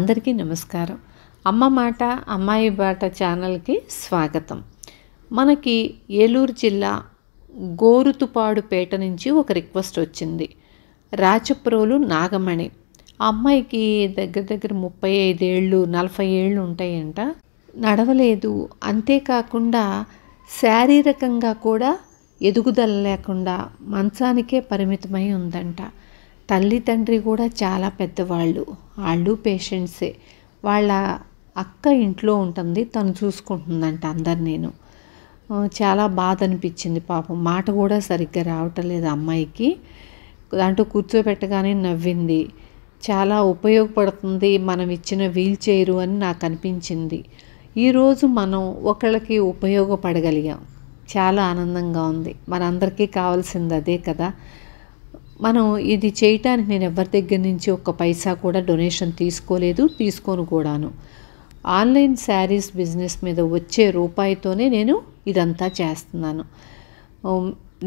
అందరికీ నమస్కారం. అమ్మ మాట అమ్మాయి బాట ఛానల్కి స్వాగతం. మనకి ఏలూరు జిల్లా గోరుతుపాడుపేట నుంచి ఒక రిక్వెస్ట్ వచ్చింది. రాచప్రోలు నాగమణి. ఆ అమ్మాయికి దగ్గర దగ్గర 35 ఏళ్ళు 40 ఏళ్ళు ఉంటాయంట. నడవలేదు, అంతేకాకుండా శారీరకంగా కూడా ఎదుగుదల లేకుండా మంచానికే పరిమితమై ఉందంట. తల్లి తండ్రి కూడా చాలా పెద్దవాళ్ళు, వాళ్ళు పేషెంట్సే. వాళ్ళ అక్క ఇంట్లో ఉంటుంది, తను చూసుకుంటుందంట అందరినీను. చాలా బాధ అనిపించింది పాపం. మాట కూడా సరిగ్గా రావటం లేదు అమ్మాయికి. దాంట్లో కూర్చోబెట్టగానే నవ్వింది. చాలా ఉపయోగపడుతుంది మనం ఇచ్చిన వీల్ చైరు అని నాకు అనిపించింది. ఈరోజు మనం ఒకళ్ళకి ఉపయోగపడగలిగాం, చాలా ఆనందంగా ఉంది. మనందరికీ కావాల్సింది అదే కదా. మనం ఇది చేయటానికి నేను ఎవరి దగ్గర నుంచి ఒక్క పైసా కూడా డొనేషన్ తీసుకోలేదు, తీసుకోను కూడాను. ఆన్లైన్ శారీస్ బిజినెస్ మీద వచ్చే రూపాయితోనే నేను ఇదంతా చేస్తున్నాను.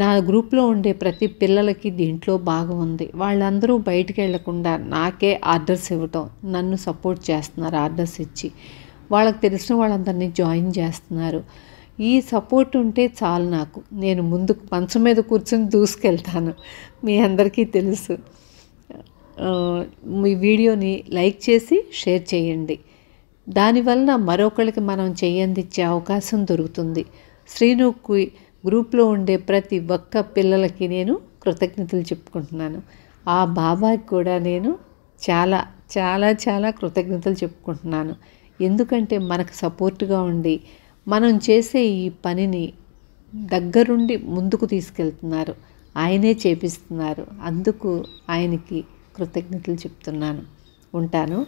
నా గ్రూప్లో ఉండే ప్రతి పిల్లలకి దీంట్లో భాగం ఉంది. వాళ్ళందరూ బయటికి వెళ్లకుండా నాకే ఆర్డర్స్ ఇవ్వటం, నన్ను సపోర్ట్ చేస్తున్నారు. ఆర్డర్స్ ఇచ్చి వాళ్ళకి తెలిసిన వాళ్ళందరినీ జాయిన్ చేస్తున్నారు. ఈ సపోర్ట్ ఉంటే చాలు నాకు. నేను ముందుకు మంచం మీద కూర్చొని దూసుకెళ్తాను, మీ అందరికీ తెలుసు. మీ వీడియోని లైక్ చేసి షేర్ చేయండి. దానివల్ల మరొకరికి మనం చేయందిచ్చే అవకాశం దొరుకుతుంది. శ్రీనుకి గ్రూప్లో ఉండే ప్రతి ఒక్క పిల్లలకి నేను కృతజ్ఞతలు చెప్పుకుంటున్నాను. ఆ బాబాకి కూడా నేను చాలా చాలా చాలా కృతజ్ఞతలు చెప్పుకుంటున్నాను. ఎందుకంటే మనకు సపోర్ట్గా ఉండి మనం చేసే ఈ పనిని దగ్గరుండి ముందుకు తీసుకెళ్తున్నారు, ఆయనే చేపిస్తున్నారు. అందుకు ఆయనకి కృతజ్ఞతలు చెప్తున్నాను. ఉంటాను.